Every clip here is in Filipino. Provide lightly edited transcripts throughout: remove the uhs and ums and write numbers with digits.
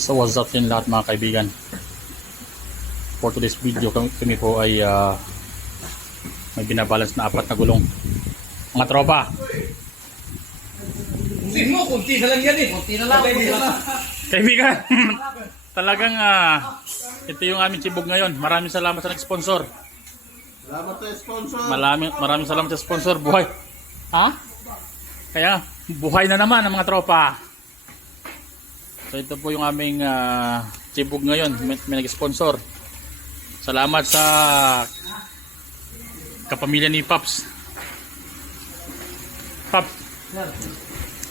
So what's up din lahat mga kaibigan. For today's video kami po ay may binabalance na 4 na gulong. Mga tropa. Kunti na lang yan eh. Kunti na lang. Kaibigan. Talagang ito yung aming sibog ngayon. Maraming salamat sa nag-sponsor. Salamat sa sponsor. Maraming salamat sa sponsor. Buhay. Ha? Kaya buhay na naman ang mga tropa. So ito po yung aming sibog ngayon. May nag-sponsor. Salamat sa kapamilya ni Paps. Paps,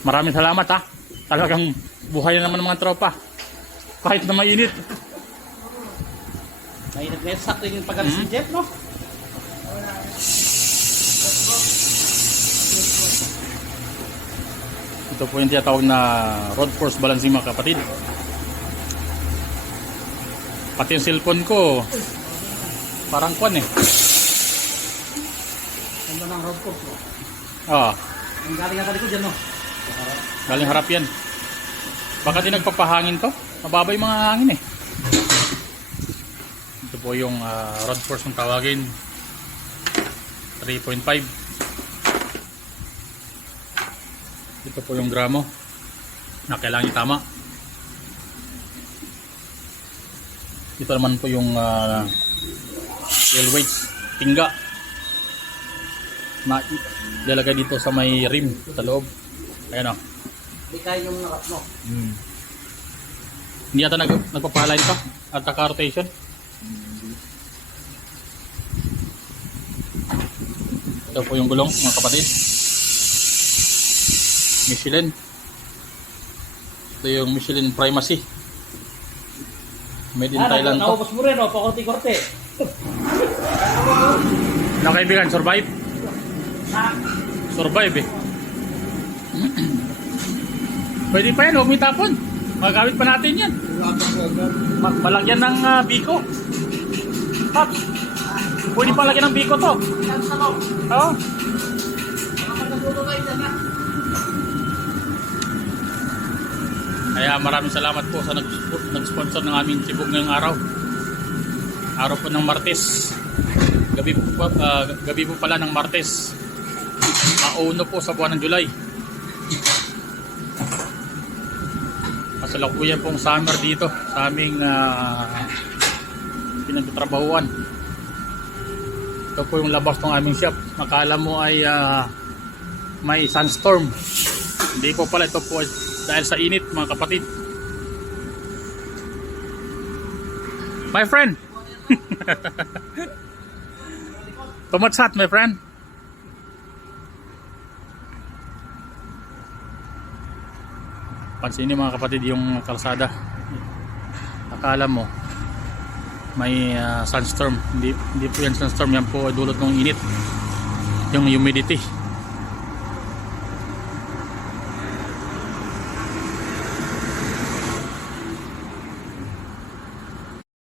maraming salamat ha. Talagang buhay na naman ng mga tropa. Kahit na mainit. Mainit na yun. Sakto yung pag-alis ni Jeff, no? Ito po yung tinatawag na road force balancing mga kapatid. Pati yung cellphone ko parang kwan eh. Ganda ng road course, no? Ah, Ang galing nga talikod dyan, no? galing harap yan. Baka di nagpapahangin to. Mababa yung mga hangin eh. Ito po yung road force ng tawagin. 3.5. Ito po yung gramo na kailangan itama. Ito naman po yung wheel weights, tingga na ilalagay dito sa may rim sa loob. Ayan o. Hindi kaya yung narap, no? Hindi yata nagpapaline pa at naka-rotation. Ito po yung gulong mga kapatid. Michelin. Ito yung Michelin Primacy. Made in Thailand to. Naubos mo rin, no? Pakorti-korte. Ano kaibigan, survive? Survive eh. Pwede pa yan, huwag mo itapon. Magagamit pa natin yan. Malagyan ng biko. Pops, pwede pa lagyan ng biko to. Oo. Kaya maraming salamat po sa nag-sponsor ng aming sibog ngayong araw. Araw po ng Martes. Gabi po pala ng Martes. Mauno po sa buwan ng July. Kasalukuyan pong summer dito sa aming pinagtatrabahuan. Ito po yung labas ng aming shop. Makala mo ay may sunstorm. Hindi po pala, ito po dahil sa init mga kapatid. My friend. Too much hot my friend. Pansinin mga kapatid yung kalsada. Akala mo may sunstorm. Hindi po yan sunstorm. Yan po dulot ng init. Yung humidity.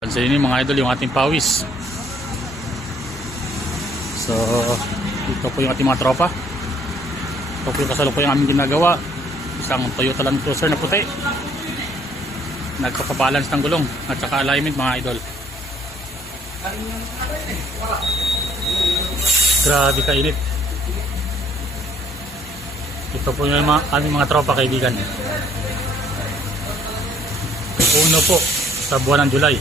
Pansinin mga idol yung ating pawis. So ito po yung ating mga tropa. Ito po yung kasalukuyang aming ginagawa. Isang Toyota Land Cruiser na puti. Nagpapabalance ng gulong at saka alignment mga idol. Grabe kainit. Ito po yung aming mga tropa kaibigan. Uno po sa buwan ng July.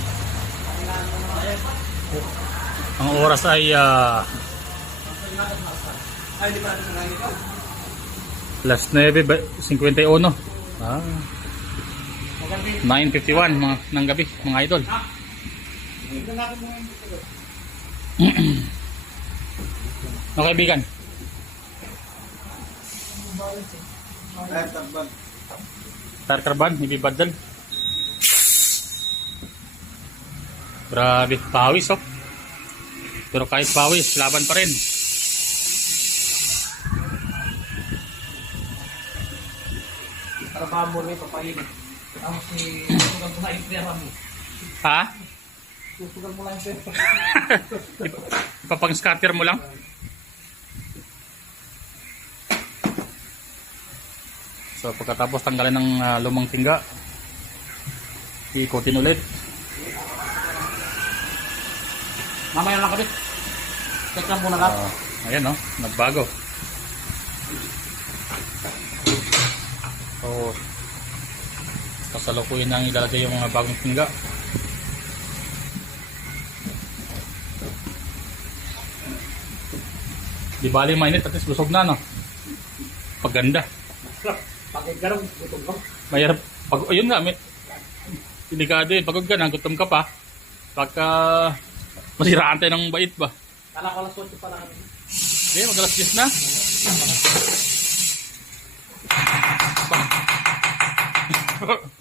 Ang oras ay Las 9:51. 9:51 ng gabi mga idol. No kaibigan. Tire carbon, ibibadal. Grabe, pawis oh. Pero kahit pawis, laban pa rin. Trabaho mo rin, papainit. Tapos susugal mo lang yung pera mo. Ha? Susugal mo lang yung pera. Ipapang-scatter mo lang? So pagkatapos tanggalin ng lumang tingga, Ikutin ulit. Mamaya lang kapit. Check lang muna lang. Ayan no, nagbago. So, kasalukuyan nang ilalagay yung mga bagong pingga. Di bali mainit, at least busog na no. Paganda. Pagay ka rin, gutom ka. Mayroon, pag, ayun nga, delikado yun. Pagod ka na, gutom ka pa. Pagka masiraan tayo ng bait ba? Kala ko lang sotso pala kami. Hindi, mag-alas 10 na.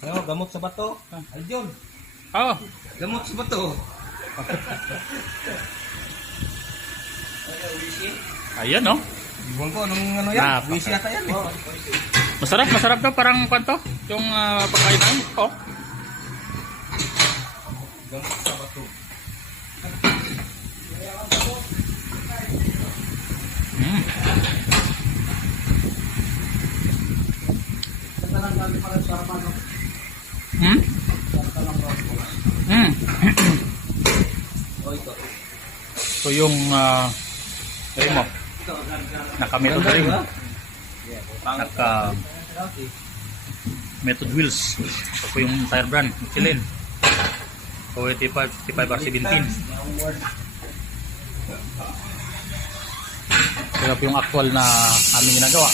Ano, gamot sa bato? Aljon, Oo. gamot sa bato. Ayan no. Iwan ko, anong ano yan? Napaka- Wish yata yan eh. Masarap daw. Parang kwanto. Yung pagkain namin. Oh. Gamot sa bato. Mm. Saka lang kami pala sa ano. Mm. Saka lang ako. Mm. O ito. So yung rim mo. Ito, gar-gar. Naka-method rim. Naka method wheels. Ito po yung tire brand. Michelin. So 55R17. Ito po yung actual na aming ginagawa.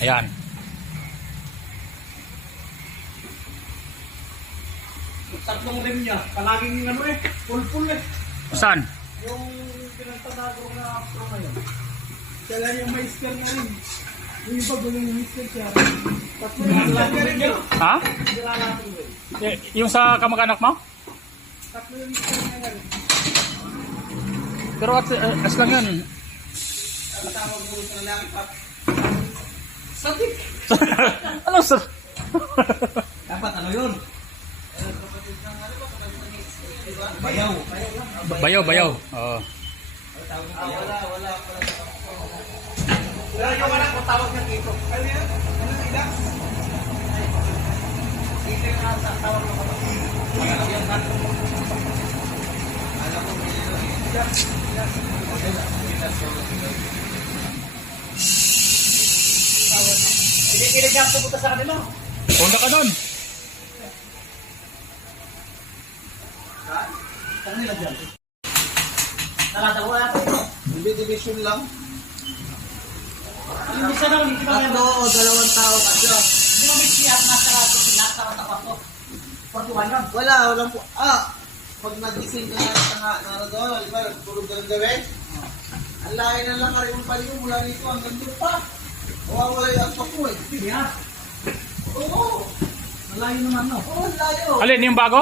Ayan. Tatlong rim niya. Palaging ano eh. Full eh. Saan? Yung pinagtatago na afro ngayon. Siya lang yung may skill na rin. Yung iba guling yung skill siya. Tatlong rim rin yun. Ha? Nilalating rin. Yung sa kamag-anak mo? Tatlo yung skill na rin. Pero as lang yan. Ang tawag mo sa lalaki pa. Sadik! Ano sir? Dapat ano yun? Bayaw. Bayaw. Oo. Wala. Pero yung anak ko tawag niya dito. Ano yan? Ano sila? Dito yung nasa tawag ng kapatid. Yung kanto. Alam mo, hindi niya pupunta sa kanila. Punta ka doon. Kanila dyan. Nakatawa ako ito. Hindi division lang. Yung isa daw, hindi ba Tatlo o dalawang tao kasi. Hindi mo may siyak nasa rato, nasa tapat ko. 41 lang. Walang po. Pag nagising ka nga na doon, diba, tulog ka ng gawin. Ang layo na lang karin yung pali mo mula rito hanggang doon pa. Wala yung aspak mo eh. Yeah. Oo. Malayo naman, no? Oo, ang layo. Alin yung bago?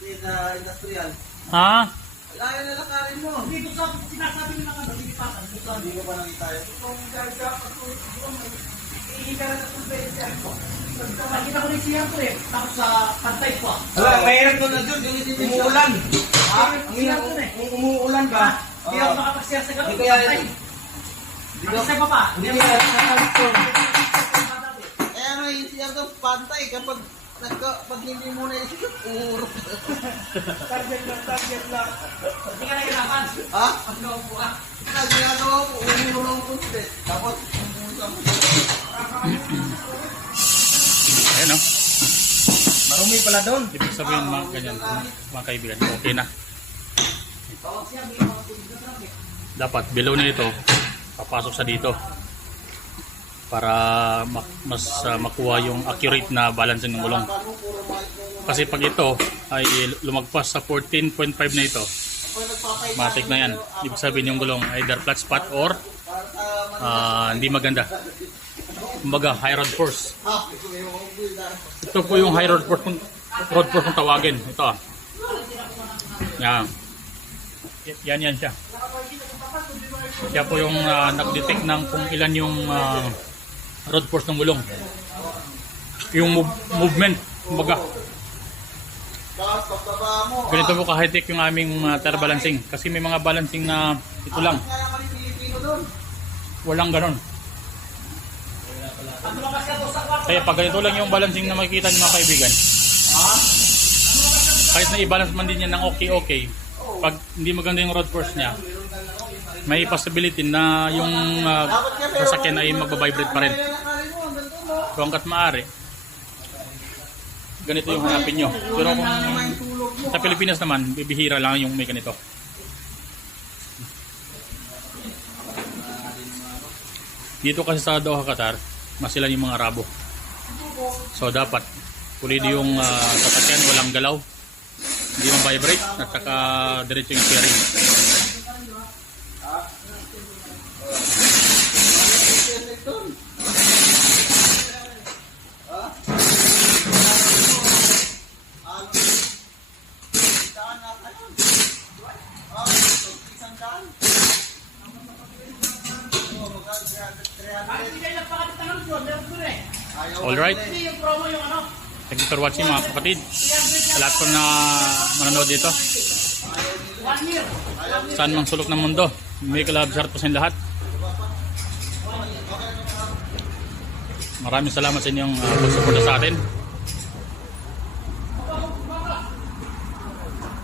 Hindi na industrial. Ha? Ang layo na lang karin mo. Dito sa sinasabi nila ng ano, lilipatan. Dito Hindi ko pa nakita yun. kung gagawin pag hindi ka na natulbay siya. Nakita ko rin siya ko eh. Tapos sa pantay ko. Wala, mahirap doon na doon. Umuulan. Ang hirap doon eh. Umuulan ba? Hindi ako makapagsiya sa gabi. Hindi kaya- Pantay. Ano sa baba? Hindi kaya kaya nga yung siya doon, pantay kapag pag hindi mo na isip, uurok. Target lang. Hindi ka na hirapan. Ha? Ang loob ko ah. Ang ginagawa ko, umurong ko hindi. Tapos, umuusap ko. Ayan no. Marumi pala doon. Ibig sabihin mga ganyan, mga kaibigan, okay na. Dapat below na ito, papasok sa dito para mas makuha yung accurate na balancing ng gulong. Kasi pag ito ay lumagpas sa 14.5 na ito, matik na yan. Ibig sabihin yung gulong either flat spot or hindi maganda. Kumbaga high road force. Ito po yung high road force kung tawagin. Ito. Yan. Yan siya. Siya po yung nag-detect ng kung ilan yung road force ng gulong. Yung movement, kumbaga. Ganito po ka-high-tech yung aming tire balancing. Kasi may mga balancing na ito lang. Walang ganon. Kaya pag ganito lang yung balancing na makikita niyo mga kaibigan. Kahit na i-balance man din yan ng okay. Pag hindi maganda yung road force niya, may possibility na yung sasakyan ay magbabibrate pa rin. So hanggat maaari, ganito yung hanapin nyo. Pero kung sa Pilipinas naman, bibihira lang yung may ganito. Dito kasi sa Doha, Qatar, masilan yung mga Arabo. So dapat pulido yung sasakyan, walang galaw, hindi mag-vibrate at saka diretso yung steering. Alright. Thank you for watching mga kapatid. Sa lahat po na manonood dito. Saan mang sulok ng mundo. May kalab share po sa inyo lahat. Maraming salamat sa inyong pagsuporta sa atin.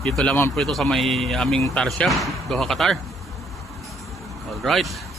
Dito lamang po ito sa may aming tire shop, Doha, Qatar. Alright.